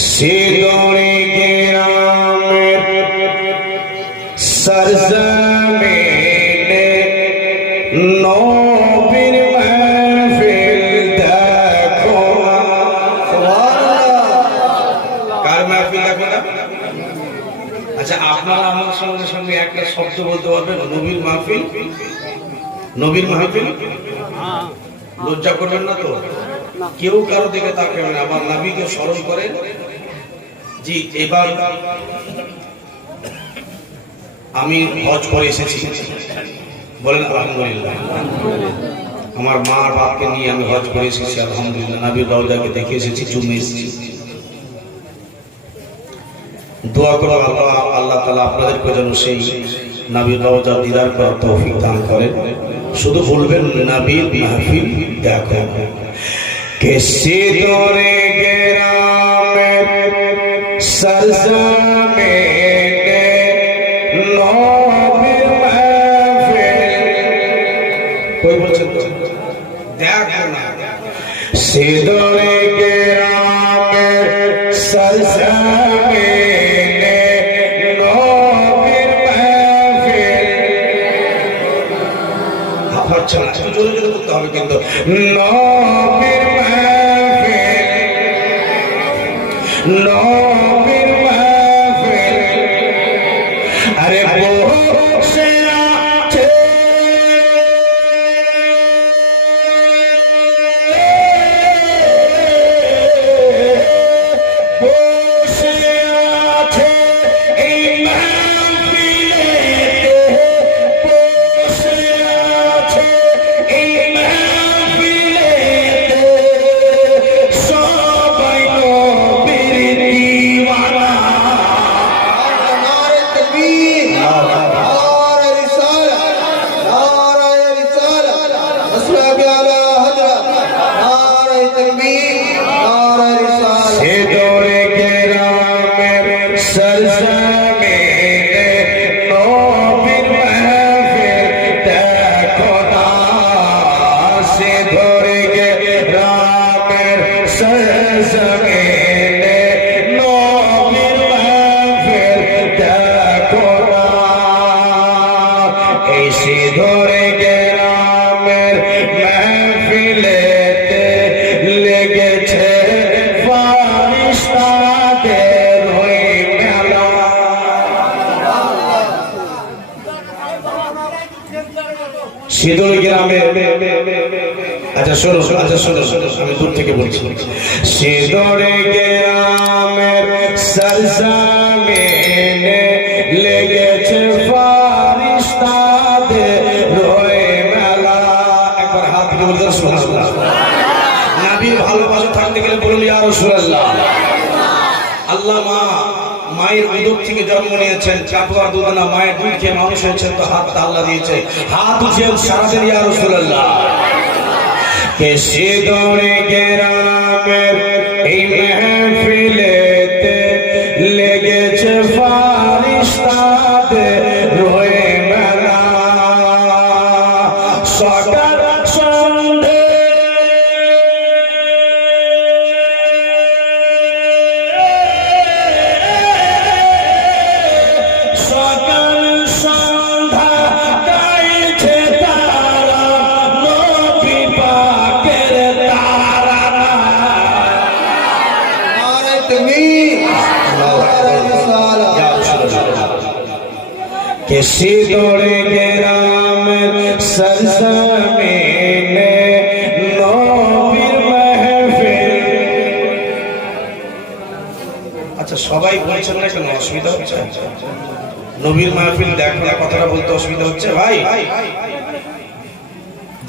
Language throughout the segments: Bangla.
सिदोरी गिराम सरज़मीने नबीर महफिल देखो। কার মাহফিল দেখো না? আচ্ছা, আপনারা আমার সঙ্গে সঙ্গে একটা শব্দ বলতে পারবেন, নবীর মাহফিল। নবীর মাহফিল লজ্জা করবেন না তো? কেউ কারো দিকে তাকাবেন না, আমার নবীকে স্মরণ করেন। জি, এবার আমি হজ করে এসেছি, বলেন আলহামদুলিল্লাহ। আমার মা আর বাপকে নিয়ে আমি হজ করে এসেছি আলহামদুলিল্লাহ। নবীর রওজাকে দেখে এসেছি, চুমে এসেছি। দোয়া করো আল্লাহ তাআলা আপনাদেরকে যেন সেই নবীর রওজা দিদার করার তৌফিক দান করেন। শুধু বলবেন নবীর মাহফিল দেখো। কে সিদোরে গেরামের सरज़मीने नबीर महफिल। कोई बोलছেন তো? দেখো না। সিদোরে গেরামের सरज़मीने नबीর महफिल। হচ্ছে না, একটু জোরে জোরে বলতে হবে কিন্তু। নবীর महफिल নবীর महफिल। আরে বসে আছে বসে আছে এই महफिले, বসে আছে এই महफिले সবাই নবীর দিওয়ানা। নারে তাকবীর, নারে রিসালাত, নারে রিসালাত, আসলাবি আলা হযরত, নারে তাকবীর, নারে রিসালাত। সিদোরে গেরামের सरज़मीने নবীর महफिल দেখো না। সিদোরে গেরামের सरज़मीने নবীর महफिल দেখো না। এই সিদোরে গেরামের महफिलेতে লেগেছে ফারিস্তাদের ওই মেলা। সিদোর গ্রামে, আচ্ছা শোনো, আমি দূর থেকে বলছি। সিদোরে গ্রামের सरज़मीने লেগেছে ফারিস্তাদের ওই মেলা। একবার হাত তুলে বলতে সুবহানাল্লাহ। নবীর ভালোবাসা থাকতে গেলে বলুন ইয়া রাসূলুল্লাহ। আল্লাহ মায়ের উদর থেকে জন্ম নিয়েছেন, চাপা দুধ না, মায়ের দুধ খেয়ে মানুষ হয়েছেন, তো হাত আল্লাহ দিয়েছে। হাত উঠিয়ে সারাদিন ইয়া রাসূলুল্লাহ। কে সিদোরে গেরামের এই महफिलेতে লেগেছে ফারিস্তাদের ওই মেলা। সকাল সন্ধে সকাল সন্ধ্যা গাইছে তারা নবী পাকের তারানা। নারে তাকবীর, নারে রিসালাত। কে সিদোরে গেরামের सरज़मीने নবীর महफिल। আচ্ছা, সবাই বলছেন না কেন? অসুবিধা হচ্ছে? নবীর মাহফিল দেখো না কথাটা বলতে অসুবিধা হচ্ছে? ভাই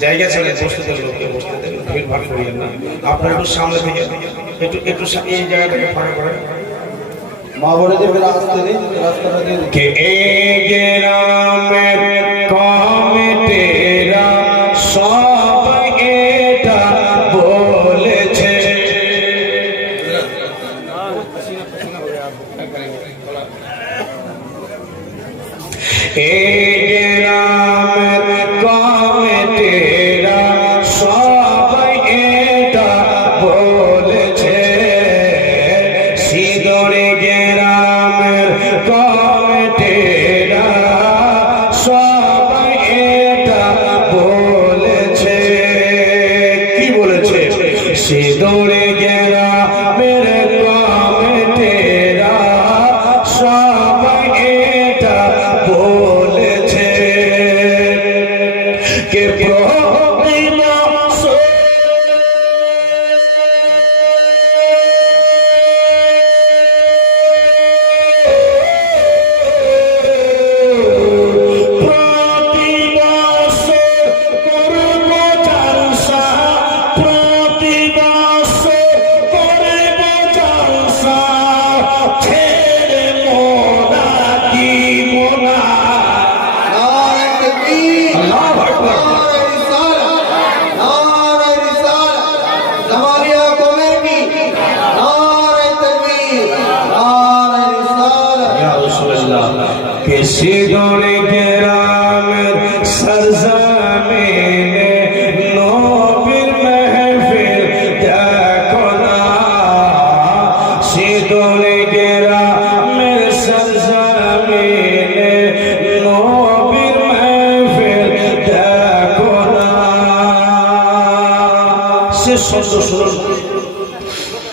জায়গা ছেড়ে বসতে দেন, লোককে বসতে দেন, ভিড় ভাড় করিয়েন না। আপনারা একটু সামনে থেকে একটু এই জায়গাটাকে ফাঁকা করেন। মা বোনেদেরকে রাস্তা দিন, রাস্তাটা দিন। কে এই গ্রামের কমিটিরা সব এটা বলেছে। এই গ্রামের কমিটিরা সবাই এটা বলেছে। সিঁদুরে গ্রামের সরজমিনে নবীর মেহফিল দেখো না সিঁদুরে গ্রামের সরজমিনে নবীর মেহফিল দেখো না সে শব্দ শুনুন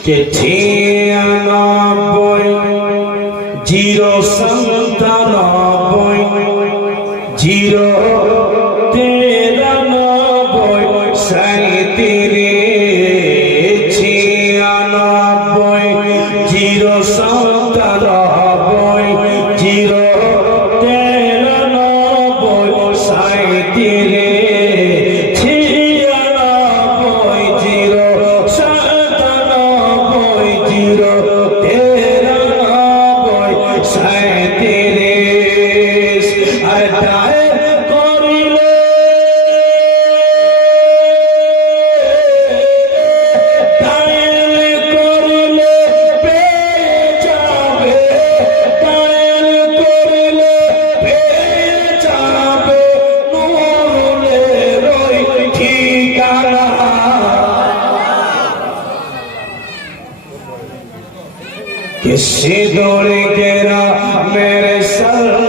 কে ঠিয়ানব্বই জিরো সন্তানব্বই জিরো তেরানব্বই সাঁইত্রিশ ছিয়ানব্বই জিরো সন্তানব্বই জিরো তেরানব্বই সাঁইত্রিশ ছিয়ানব্বই জিরো সাতানব্বই জিরো তেরানব্বই সাঁইত্রিশ আর ডায়ের করিলে ডায়ের করিলে পেয়ে যাবে ডায়ের করিলে পেয়ে যাবে নুরুলের ওই ঠিকানা किसी दौड़ गेरा मेरे सर